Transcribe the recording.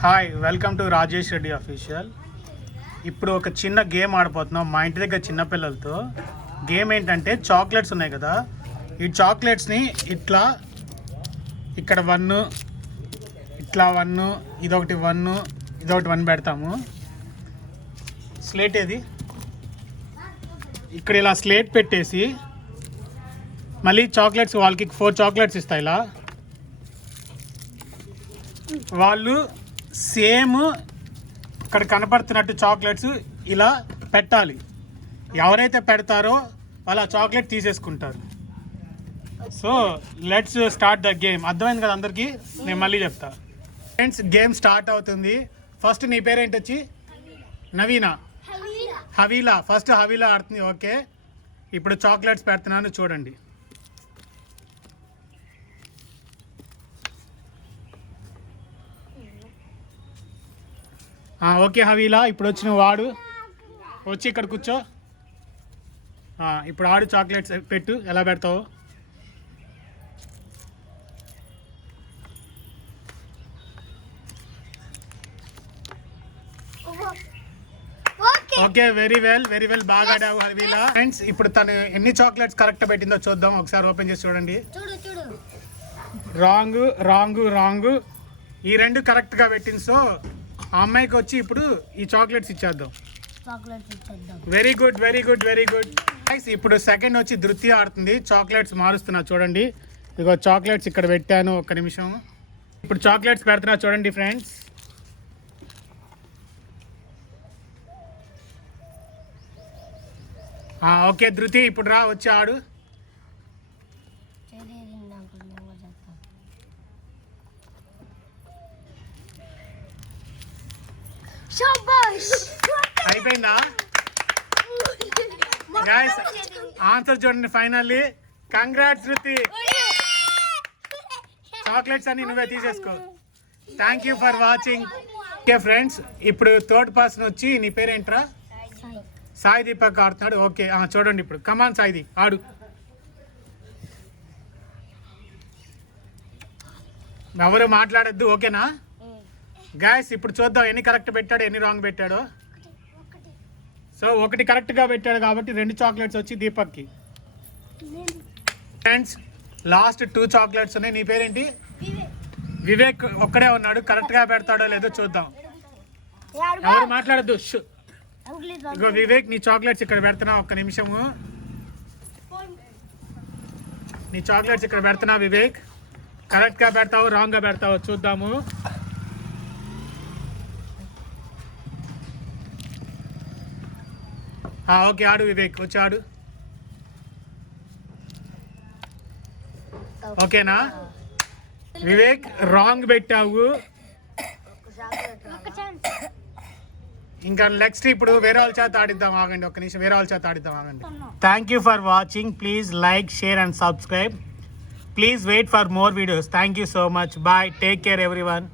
Hi, welcome to Rajesh Reddy official. ఇప్పుడు ఒక చిన్న గేమ్ ఆడిపోతున్నాం మా ఇంటి దగ్గర చిన్నపిల్లలతో. గేమ్ ఏంటంటే చాక్లెట్స్ ఉన్నాయి కదా, ఈ చాక్లెట్స్ని ఇట్లా ఇక్కడ 1 ఇట్లా 1 ఇదొకటి 1 పెడతాము. స్లేట్ ఏది, ఇక్కడ ఇలా స్లేట్ పెట్టేసి మళ్ళీ చాక్లెట్స్ వాళ్ళకి 4 చాక్లెట్స్ ఇస్తాయి. ఇలా వాళ్ళు సేమ్ ఇక్కడ కనపడుతున్నట్టు చాక్లెట్స్ ఇలా పెట్టాలి. ఎవరైతే పెడతారో వాళ్ళు ఆ చాక్లెట్ తీసేసుకుంటారు. So let's start the game. అర్థమైంది కదా అందరికీ? నేను మళ్ళీ చెప్తా. ఫ్రెండ్స్, గేమ్ స్టార్ట్ అవుతుంది. ఫస్ట్ నీ పేరేంటి వచ్చి? నవీనా? హవీలా. ఫస్ట్ హవీలా ఆడుతుంది. ఓకే, ఇప్పుడు చాక్లెట్స్ పెడుతున్నాను, చూడండి. ఓకే హవీలా, ఇప్పుడు వచ్చిన వాడు వచ్చి ఇక్కడ కూర్చో. ఇప్పుడు ఆడు చాక్లెట్స్ పెట్టు. ఎలా పెడతావు? ఓకే, వెరీ వెల్, బాగా ఆడావు హవీలా. ఫ్రెండ్స్, ఇప్పుడు తను ఎన్ని చాక్లెట్స్ కరెక్ట్ పెట్టిందో చూద్దాం. ఒకసారి ఓపెన్ చేసి చూడండి. రాంగ్. ఈ 2 కరెక్ట్గా పెట్టింది. సో ఆ అమ్మాయికి వచ్చి ఇప్పుడు ఈ చాక్లెట్స్ ఇచ్చేద్దాం. Very good. ఇప్పుడు సెకండ్ వచ్చి ధృతి ఆడుతుంది. చాక్లెట్స్ మారుస్తున్నా చూడండి. ఇదిగో చాక్లెట్స్ ఇక్కడ పెట్టాను, ఒక్క నిమిషం. ఇప్పుడు చాక్లెట్స్ పెడుతున్నా చూడండి ఫ్రెండ్స్. ఓకే ధృతి, ఇప్పుడు రా, వచ్చి ఆడు. అయిపోయిందా గైస్? ఆన్సర్ చూడండి ఫైనల్లీ. కంగ్రాట్స్ ధృతి, చాక్లెట్స్ అన్ని నువ్వే తీసేసుకో. Thank you for watching. Okay friends, ఇప్పుడు థర్డ్ పర్సన్ వచ్చి నీ పేరేంట్రా? సాయి దీపక్ ఆడుతున్నాడు. ఓకే, చూడండి ఇప్పుడు. కమాన్ సాయి దీప్, ఆడు. ఎవరు మాట్లాడద్దు, ఓకేనా గాయస్? ఇప్పుడు చూద్దాం ఎన్ని కరెక్ట్ పెట్టాడో, ఎన్ని రాంగ్ పెట్టాడో. సో 1 కరెక్ట్గా పెట్టాడు కాబట్టి 2 చాక్లెట్స్ వచ్చి దీపక్కి. ఫ్రెండ్స్, లాస్ట్ 2 చాక్లెట్స్ ఉన్నాయి. నీ పేరేంటి? వివేక్ ఒక్కడే ఉన్నాడు. కరెక్ట్గా పెడతాడో లేదో చూద్దాం. ఎవరు మాట్లాడద్దు. ఇగో వివేక్, నీ చాక్లెట్స్ ఇక్కడ పెడుతున్నా, ఒక్క నిమిషము. నీ చాక్లెట్స్ ఇక్కడ పెడుతున్నా వివేక్. కరెక్ట్గా పెడతావు, రాంగ్గా పెడతావు చూద్దాము. ఓకే, ఆడు వివేక్, వచ్చి ఆడు. ఓకేనా వివేక్? రాంగ్ పెట్టావు. ఇంకా నెక్స్ట్ ఇప్పుడు వేరే వాళ్ళ చేత ఆడిద్దాం. ఆగండి ఒక్క నిమిషం, వేరే వాళ్ళ చేత ఆడిద్దాం. ఆగండి. Thank you for watching. Please like, share and subscribe. Please wait for more videos. Thank you so much. Bye, take care everyone.